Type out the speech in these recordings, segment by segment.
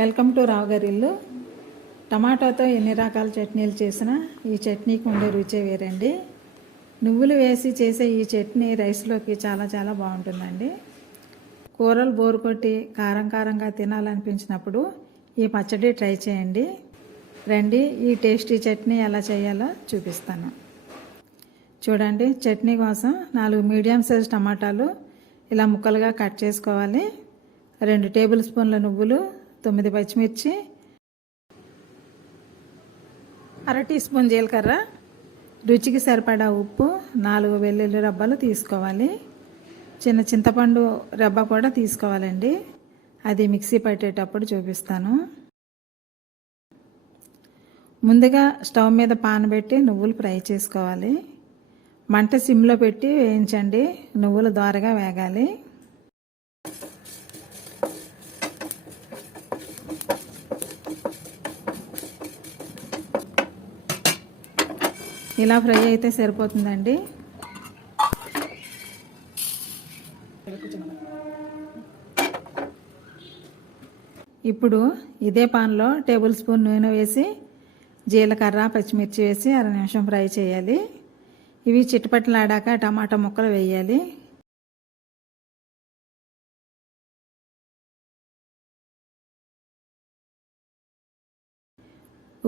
Welcome to రావు గారి ఇల్లు. టమాటాతో ఎన్ని రకాల చట్నీలు చేసినా ఈ చట్నీకి ఉండే రుచే వేరండి. నువ్వులు వేసి చేసే ఈ చట్నీ రైస్లోకి చాలా చాలా బాగుంటుందండి. కూరలు బోరు కొట్టి కారంగా తినాలనిపించినప్పుడు ఈ పచ్చడి ట్రై చేయండి. రండి, ఈ టేస్టీ చట్నీ ఎలా చేయాలో చూపిస్తాను. చూడండి, చట్నీ కోసం 4 మీడియం సైజ్ టమాటాలు ఇలా ముక్కలుగా కట్ చేసుకోవాలి. 2 టేబుల్ స్పూన్ల నువ్వులు, 9 పచ్చిమిర్చి, 1/2 టీ స్పూన్ జీలకర్ర, రుచికి సరిపడా ఉప్పు, 4 వెల్లుల్లి రబ్బలు తీసుకోవాలి. చిన్న చింతపండు రబ్బ కూడా తీసుకోవాలండి. అది మిక్సీ పట్టేటప్పుడు చూపిస్తాను. ముందుగా స్టవ్ మీద పాన్ పెట్టి నువ్వులు ఫ్రై చేసుకోవాలి. మంట సిమ్లో పెట్టి వేయించండి. నువ్వులు దోరగా వేగాలి. ఇలా ఫ్రై అయితే సరిపోతుందండి. ఇప్పుడు ఇదే పాన్లో టేబుల్ స్పూన్ నూనె వేసి జీలకర్ర, పచ్చిమిర్చి వేసి 1/2 నిమిషం ఫ్రై చేయాలి. ఇవి చిటపటలాడాక టమాటా ముక్కలు వేయాలి.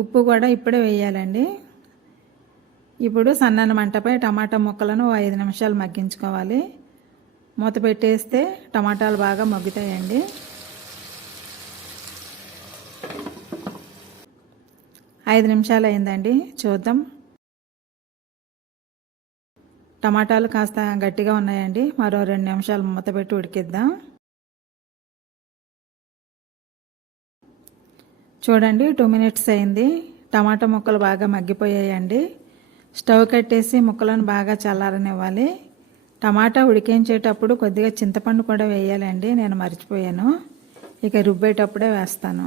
ఉప్పు కూడా ఇప్పుడే వేయాలండి. ఇప్పుడు సన్నని మంటపై టమాటా ముక్కలను 5 నిమిషాలు మగ్గించుకోవాలి. మూత పెట్టేస్తే టమాటాలు బాగా మగ్గుతాయండి. ఐదు నిమిషాలు అయిందండి, చూద్దాం. టమాటాలు కాస్త గట్టిగా ఉన్నాయండి. మరో 2 నిమిషాలు మూత పెట్టి ఉడికిద్దాం. చూడండి, 2 మినిట్స్ అయింది. టమాటా ముక్కలు బాగా మగ్గిపోయాయండి. స్టవ్ కట్టేసి ముక్కలను బాగా చల్లారనివ్వాలి. టమాటా ఉడికించేటప్పుడు కొద్దిగా చింతపండు కూడా వేయాలండి, నేను మర్చిపోయాను. ఇక రుబ్బేటప్పుడే వేస్తాను.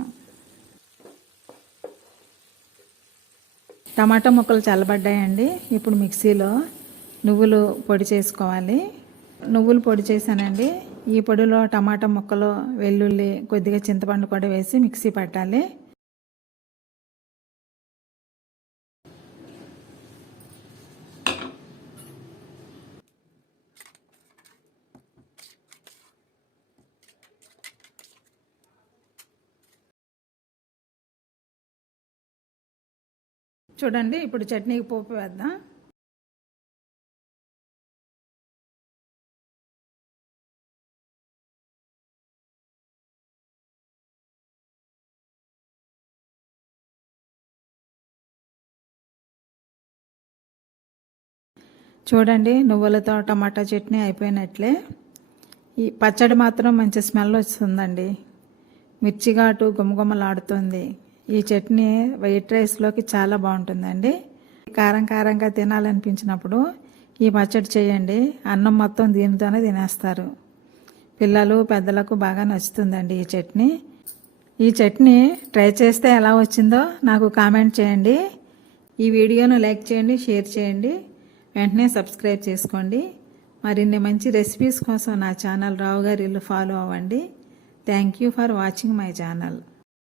టమాటా ముక్కలు చల్లబడ్డాయండి. ఇప్పుడు మిక్సీలో నువ్వులు పొడి చేసుకోవాలి. నువ్వులు పొడి చేశానండి. ఈ పొడిలో టమాటా ముక్కలు, వెల్లుల్లి, కొద్దిగా చింతపండు కూడా వేసి మిక్సీ పట్టాలి. చూడండి, ఇప్పుడు చట్నీకి పోపు వేద్దాం. చూడండి, నువ్వులతో టమాటా చట్నీ అయిపోయినట్లే. ఈ పచ్చడి మాత్రం మంచి స్మెల్ వస్తుందండి. మిర్చి ఘాటు గుమగుమలాడుతుంది. ఈ చట్నీ వైట్ రైస్లోకి చాలా బాగుంటుందండి. కారంగా తినాలనిపించినప్పుడు ఈ పచ్చడి చేయండి. అన్నం మొత్తం దీనితోనే తినేస్తారు. పిల్లలు, పెద్దలకు బాగా నచ్చుతుందండి ఈ చట్నీ ట్రై చేస్తే ఎలా వచ్చిందో నాకు కామెంట్ చేయండి. ఈ వీడియోను లైక్ చేయండి, షేర్ చేయండి, వెంటనే సబ్స్క్రైబ్ చేసుకోండి. మరిన్ని మంచి రెసిపీస్ కోసం నా ఛానల్ రావు గారి ఇల్లు ఫాలో అవ్వండి. Thank you for watching my channel.